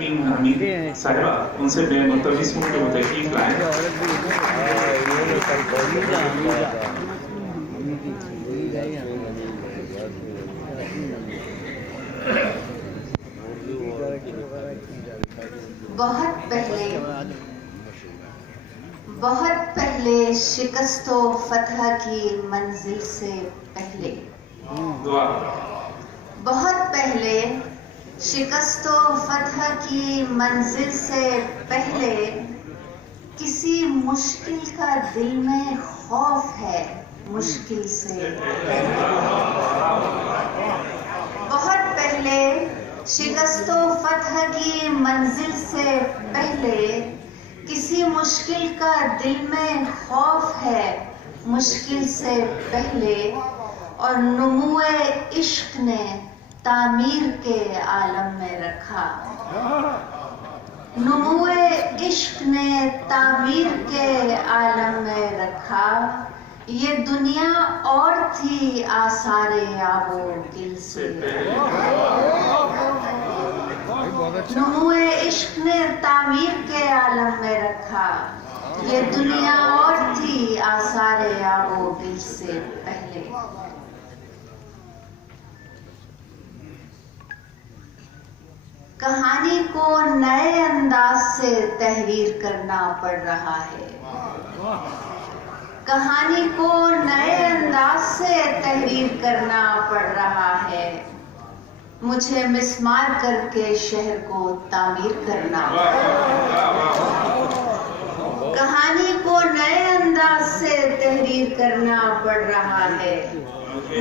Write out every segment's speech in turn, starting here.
یاسمین حمید صاحبہ، ان سے میں ملتمس ہوں کہ وہ تشریف لائیں۔ بہت پہلے شکست و فتح کی منزل سے پہلے، بہت پہلے شکست و فتح کی منزل سے پہلے کسی مشکل کا دل میں خوف ہے، مشکل سے بہت پہلے شکست و فتح کی منزل سے پہلے کسی مشکل کا دل میں خوف ہے، مشکل سے پہلے، اور نمو عشق نے تعمیر کے عالم میں رکھا، نمو عشق نے تعمیر کے عالم میں رکھا۔ یہ دنیا اور تھی آثار آب و گل سے، نمو عشق نے تعمیر کے عالم میں رکھا، یہ دنیا اور تھی آثار آب و گل سے پہلے۔ کہانی کو نئے انداز سے تحریر کرنا پڑ رہا ہے، کہانی کو نئے انداز سے تحریر کرنا پڑ رہا ہے، مجھے مسمار کر کے شہر کو تعمیر کرنا پڑ رہا ہے، کہانی کو نئے انداز سے تحریر کرنا پڑ رہا ہے،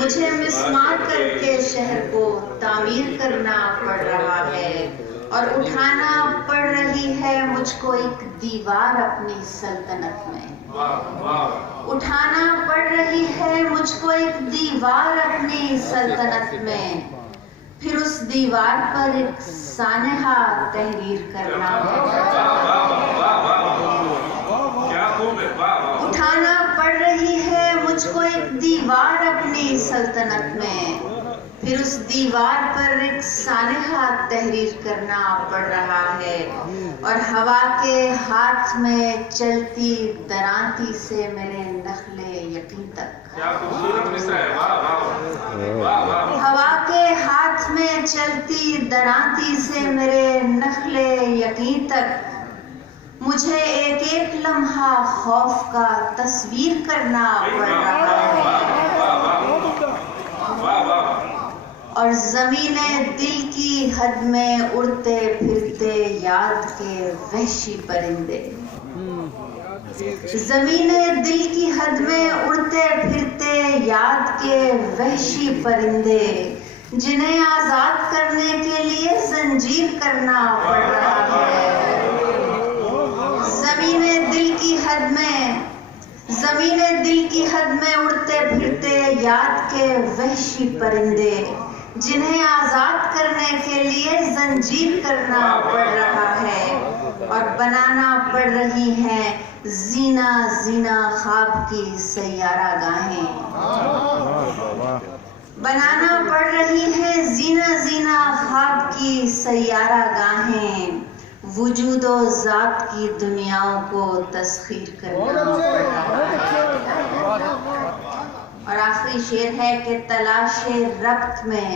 مجھے مسمار کر کے شہر کو تعمیر کرنا پڑ رہا ہے، اور اٹھانا پڑ رہی ہے مجھ کو ایک دیوار اپنی سلطنت میں، اٹھانا پڑ رہی ہے مجھ کو ایک دیوار اپنی سلطنت میں، پھر اس دیوار پر ایک سانحہ تحریر کرنا پڑ اٹھانا پڑ رہی ہے مجھ کو ایک دیوار اپنی سلطنت میں، پھر اس دیوار پر ایک سانحہ تحریر کرنا پڑ رہا ہے، اور ہوا کے ہاتھ میں چلتی درانتی سے میرے نخل یقین تک، ہوا کے ہاتھ میں چلتی درانتی سے میرے نخل یقین تک، مجھے ایک ایک لمحہ خوف کا تصویر کرنا پڑ رہا ہے، اور زمین دل کی حد میں اڑتے پھرتے یاد کے وحشی پرندے، زمین دل کی حد میں اڑتے پھرتے یاد کے وحشی پرندے، جنہیں آزاد کرنے کے لیے زنجیر کرنا پڑ رہا ہے، زمین دل کی حد میں اڑتے پھرتے یاد کے وحشی پرندے، جنہیں آزاد کرنے کے لیے زنجیر کرنا پڑ رہا ہے، اور بنانا پڑ رہی ہیں زینہ زینہ خواب کی سیارہ گاہیں، بنانا پڑ رہی ہے زینہ زینہ خواب کی سیارہ گاہیں، وجود و ذات کی دنیاؤں کو تسخیر کرنا پڑ رہا ہے۔ اور آخری شعر ہے کہ تلاش ربط میں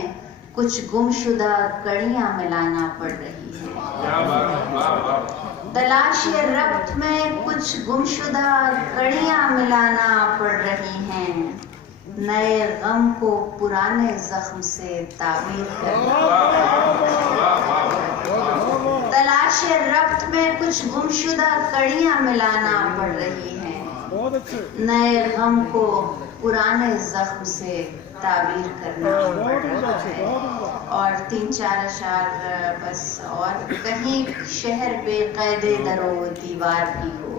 کچھ گمشدہ کڑیاں ملانا پڑ رہی ہے، تلاش ربط میں کچھ گمشدہ کڑیاں ملانا پڑ رہی ہیں، نئے غم کو پرانے زخم سے تعبیر کرنا پڑ رہا ہے، تلاش ربط میں کچھ گمشدہ کڑیاں ملانا پڑ رہی ہیں، نئے غم کو پرانے زخم سے تعبیر کرنا پڑ رہا ہے۔ اور 3-4 اشعار بس، اور کہیں شہر بے قید در و دیوار بھی ہو،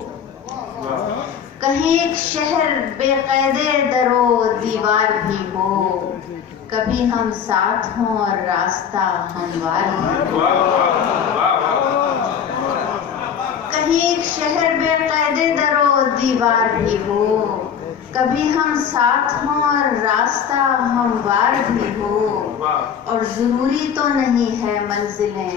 کہیں ایک شہر بے قید در و دیوار بھی ہو، کبھی ہم ساتھ ہوں اور راستہ ہموار بھی ہو، کہیں ایک شہر بے قید در و دیوار بھی ہو، کبھی ہم ساتھ ہوں اور راستہ ہموار بھی ہو، اور ضروری تو نہیں ہے منزلیں